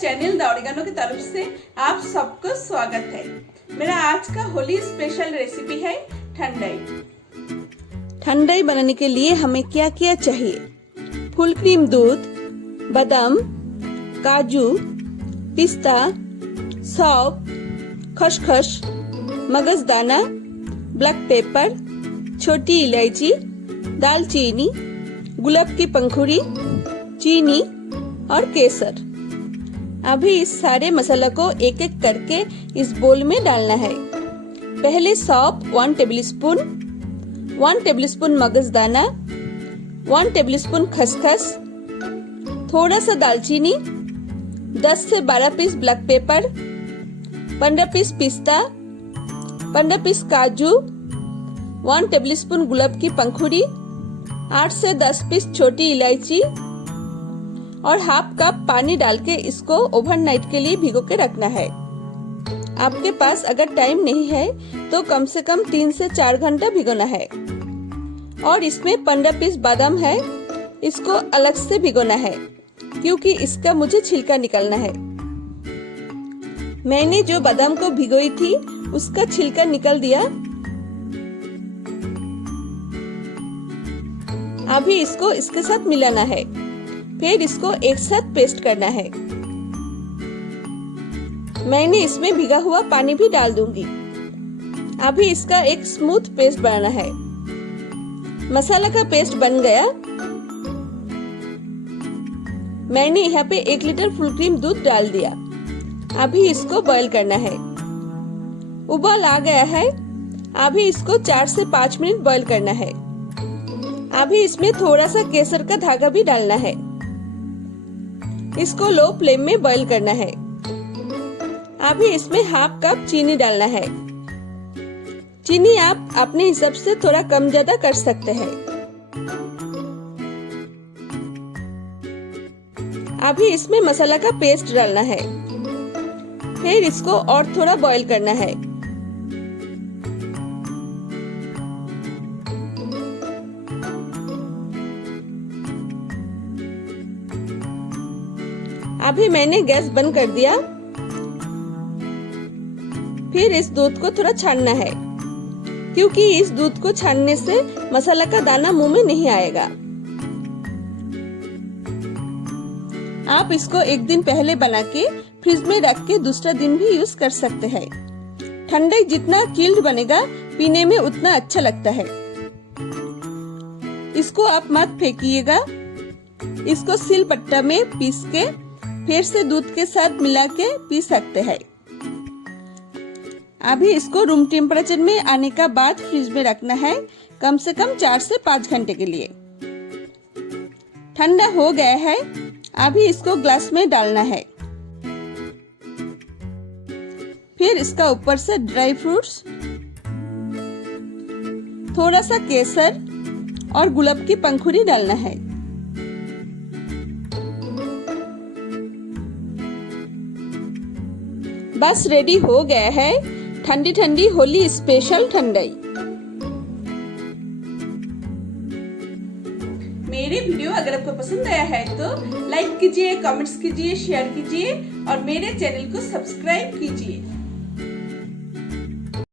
Channel the oregano की तरफ से आप सबको स्वागत है। मेरा आज का होली स्पेशल रेसिपी है ठंडाई। ठंडाई बनाने के लिए हमें क्या क्या चाहिए? फुल क्रीम दूध, बादाम, काजू, पिस्ता, सौंफ, खसखस, मगजदाना, ब्लैक पेपर, छोटी इलायची, दालचीनी, गुलाब की पंखुड़ी, चीनी और केसर। अभी इस सारे मसाला को एक एक करके इस बोल में डालना है। पहले सौंफ 1 टेबलस्पून, 1 टेबलस्पून मगजदाना, 1 टेबलस्पून खसखस, थोड़ा सा दालचीनी, 10 से 12 पीस ब्लैक पेपर, 15 पीस पिस्ता, 15 पीस काजू, 1 टेबलस्पून गुलाब की पंखुड़ी, 8 से 10 पीस छोटी इलायची और हाफ कप पानी डाल के इसको ओवरनाइट के लिए भिगो के रखना है। आपके पास अगर टाइम नहीं है तो कम से कम 3 से 4 घंटा भिगोना है। और इसमें 15 पीस बादाम है, इसको अलग से भिगोना है क्योंकि इसका मुझे छिलका निकालना है। मैंने जो बादाम को भिगोई थी उसका छिलका निकाल दिया। अभी इसको इसके साथ मिलाना है, फिर इसको एक साथ पेस्ट करना है। मैंने इसमें भिगा हुआ पानी भी डाल दूंगी। अभी इसका एक स्मूथ पेस्ट बनाना है। मसाला का पेस्ट बन गया। मैंने यहाँ पे 1 लीटर फुल क्रीम दूध डाल दिया। अभी इसको बॉईल करना है। उबाल आ गया है। अभी इसको 4 से 5 मिनट बॉईल करना है। अभी इसमें थोड़ा सा केसर का धागा भी डालना है। इसको लो फ्लेम में बॉईल करना है। अभी इसमें हाफ कप चीनी डालना है। चीनी आप अपने हिसाब से थोड़ा कम ज्यादा कर सकते हैं। अभी इसमें मसाला का पेस्ट डालना है। फिर इसको और थोड़ा बॉईल करना है। अभी मैंने गैस बंद कर दिया। फिर इस दूध को थोड़ा छानना है क्योंकि इस दूध को छानने से मसाला का दाना मुंह में नहीं आएगा। आप इसको एक दिन पहले बना के फ्रिज में रख के दूसरा दिन भी यूज कर सकते हैं। ठंडाई जितना चिल्ड बनेगा पीने में उतना अच्छा लगता है। इसको आप मत फेंकिएगा। इसको सिलबट्टा में पीस के फिर से दूध के साथ मिला के पी सकते हैं। अभी इसको रूम टेम्परेचर में आने का बाद फ्रिज में रखना है कम से कम 4 से 5 घंटे के लिए। ठंडा हो गया है। अभी इसको ग्लास में डालना है। फिर इसका ऊपर से ड्राई फ्रूट्स, थोड़ा सा केसर और गुलाब की पंखुड़ी डालना है। बस रेडी हो गया है ठंडी ठंडी होली स्पेशल ठंडाई। मेरे वीडियो अगर आपको पसंद आया है तो लाइक कीजिए, कमेंट्स कीजिए, शेयर कीजिए और मेरे चैनल को सब्सक्राइब कीजिए।